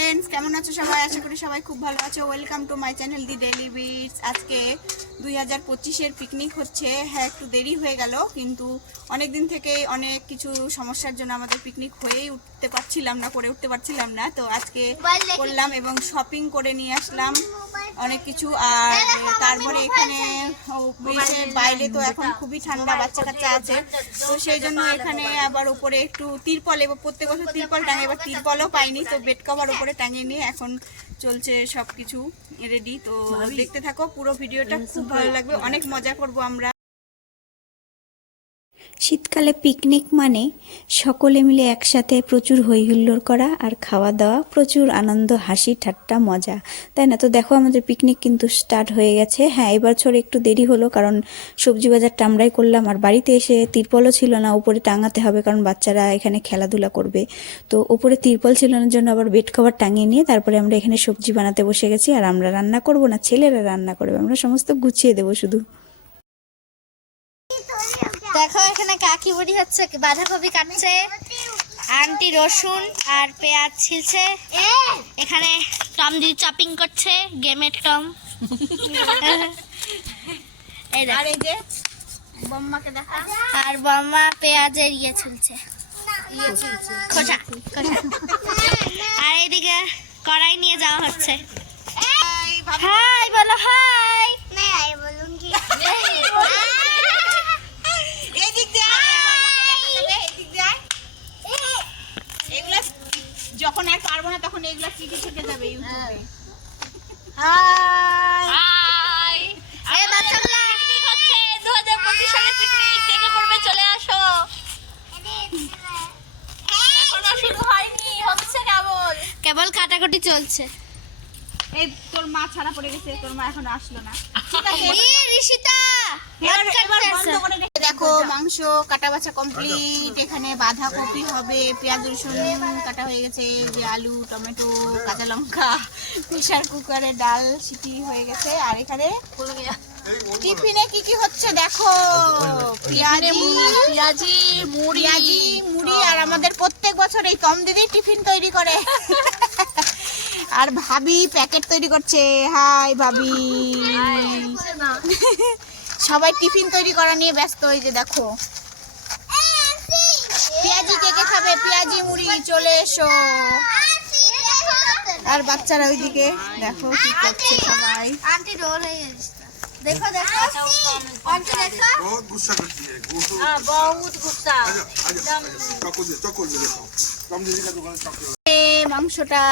Friends কেমন আছো সবাই? আশা করি সবাই খুব ভালো আছো। Welcome to my channel the Daily Beats আজকে দুই হাজার পঁচিশের পিকনিক হচ্ছে। হ্যাঁ একটু দেরি হয়ে গেল কিন্তু অনেক দিন থেকে অনেক কিছু সমস্যার জন্য আমাদের পিকনিক হয়েই উঠতে পারছিলাম না করে উঠতে পারছিলাম না। তো আজকে করলাম এবং শপিং করে নিয়ে আসলাম অনেক কিছু। আর তারপরে এখানে বাইরে তো এখন খুবই ঠান্ডা বাচ্চা কাচ্চা আছে। তো সেই জন্য এখানে আবার উপরে একটু তিরপল এবার প্রত্যেক বছর তিরপল টাঙে এবার তিরপলও পাইনি তো বেড কভার উপরে টাঙিয়ে নিয়ে এখন চলছে সব কিছু রেডি তো দেখতে থাকো পুরো ভিডিওটা খুব ভালো লাগবে। অনেক মজা করব আমরা। শীতকালে পিকনিক মানে সকলে মিলে একসাথে প্রচুর হই হুল্লোড় করা আর খাওয়া দাওয়া প্রচুর আনন্দ, হাসি, ঠাট্টা, মজা। তাই না? তো দেখো আমাদের পিকনিক কিন্তু স্টার্ট হয়ে গেছে। হ্যাঁ এবার ছোট একটু দেরি হলো কারণ সবজি বাজারটা আমরাই করলাম আর বাড়িতে এসে তিরপলও ছিল না। উপরে টাঙাতে হবে কারণ বাচ্চারা এখানে খেলাধুলা করবে। তো উপরে তিরপল ছিল না জন্য আবার বেড কভার টাঙিয়ে নিয়ে তারপরে আমরা এখানে সবজি বানাতে বসে গেছি আর আমরা রান্না করব না, ছেলেরা রান্না করবে। আমরা সমস্ত গুছিয়ে দেবো শুধু দেখো এখানে কাকি বুড়ি হচ্ছে বাঁধাকপি কাটছে আন্টি রসুন আর পেঁয়াজ ছিলছে। এখানে টম দিদি চপিং করছে গেমের টম। আর বাম্মা পেঁয়াজের ইয়ে ছিলছে। খোসা আর এইদিকে কড়াই নিয়ে যাওয়া হচ্ছে। হাই বলো হাই এই দিক দিয়ে আয়, এই দিক দিয়ে আয়। এগুলা যখন আর পারব না তখন এগুলা চিঠি থেকে যাবে ইউটিউবে। হাই। এই বাচ্চাগুলো পিকনিক হচ্ছে। 2025 সালে পিকনিক কে কে করবে চলে আসো। এখনও শুরু হয়নি হচ্ছে কেবল। কেবল কাটাকুটি চলছে। এই তোর মা ছাড়া পড়ে গেছে তোর মা এখন আসলো না। এই ঋষিতা এবার বন্ধ করে। দেখো মাংস কাটা বাছা কমপ্লিট এখানে বাঁধাকপি হবে পেঁয়াজ রসুন কাটা হয়ে গেছে যে আলু টমেটো কাঁচা লঙ্কা প্রেশার কুকারে ডাল সিটি হয়ে গেছে। আর এখানে টিফিনে কি কি হচ্ছে দেখো? পেঁয়াজি পেঁয়াজি মুড়ি। মুড়ি আর আমাদের প্রত্যেক বছর এই কম দিদি টিফিন তৈরি করে। আর ভাবি প্যাকেট তৈরি করছে। হাই ভাবি। সবাই টিফিন তৈরি করা নিয়ে ব্যস্ত হয়ে যে দেখো। পেঁয়াজি কে কে খাবে? পেঁয়াজি মুড়ি চলে এসো। আর বাচ্চারা ওইদিকে দেখো কি করছে সবাই। আন্টি রোল হয়ে মাংসটা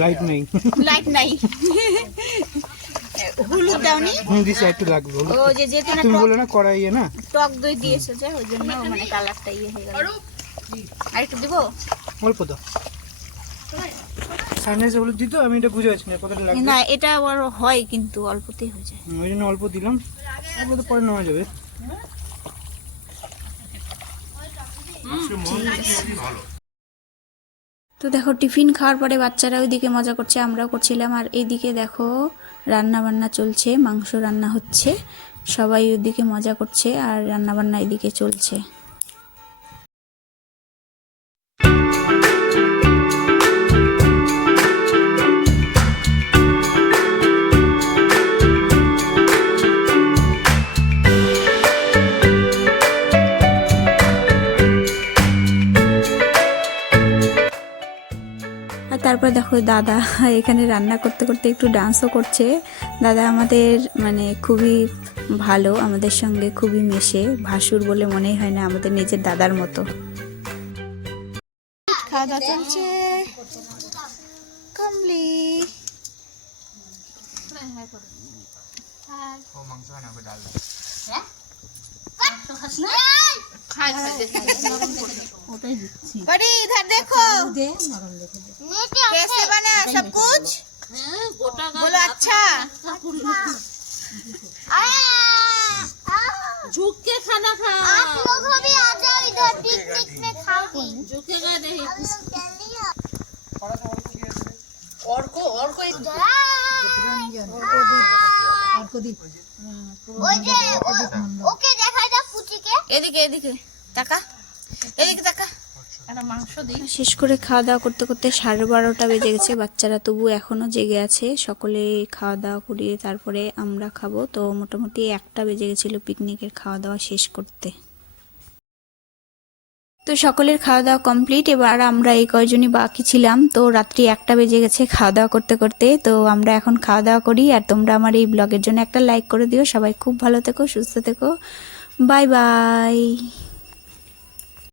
লাইট নাই। লাইট নাই। হলুদ দাওনি? হুম দিছে একটু লাগবে। ও যে যেহেতু না তুমি বলে না কড়াইয়ে না? টক দই দিয়েছে যে ওই জন্য মানে কালারটা ইয়ে হয়ে গেল। আর একটু দিব? অল্প দাও। হলুদ দিত আমি এটা বুঝে পাচ্ছি না কতটা লাগবে। না এটা আবার হয় কিন্তু অল্পতেই হয়ে যায়। ওই জন্য অল্প দিলাম। অল্প তো পরে নেওয়া যাবে। তো দেখো, টিফিন খাওয়ার পরে বাচ্চারা ওইদিকে মজা করছে, আমরাও করছিলাম। আর এইদিকে দেখো রান্না বান্না চলছে, মাংস রান্না হচ্ছে। সবাই ওইদিকে মজা করছে আর রান্না বান্না এদিকে চলছে। তারপর দেখো দাদা এখানে রান্না করতে করতে একটু ডান্সও করছে। দাদা আমাদের মানে খুবই ভালো আমাদের সঙ্গে খুবই মেশে ভাসুর বলে মনেই হয় না আমাদের নিজের দাদার মতো। খাওয়া দাওয়া চলছে। কমলি। बड़ी इधर देखो कैसे बना सब कुछ बोलो अच्छा झुक के खाना खा आप लोग भी आ जाओ इधर पिकनिक में खाओगे झुकेगा नहीं ওই যে ও- ওকে দেখা যাক পুচিকে এদিকে এদিকে টাকা শেষ করে খাওয়া দাওয়া করতে করতে সাড়ে বারোটা বেজে গেছে, বাচ্চারা তবু এখনও জেগে আছে। সকলে খাওয়া দাওয়া করিয়ে তারপরে আমরা খাব। তো মোটামুটি একটা বেজে গেছিল পিকনিকের খাওয়া দাওয়া শেষ করতে। তো সকলের খাওয়া দাওয়া কমপ্লিট। এবার আমরা এই কয়জনই বাকি ছিলাম। তো রাত্রি একটা বেজে গেছে খাওয়া দাওয়া করতে করতে। তো আমরা এখন খাওয়া দাওয়া করি। আর তোমরা আমার এই ব্লগের জন্য একটা লাইক করে দিও। সবাই খুব ভালো থেকো, সুস্থ থেকো। Bye bye.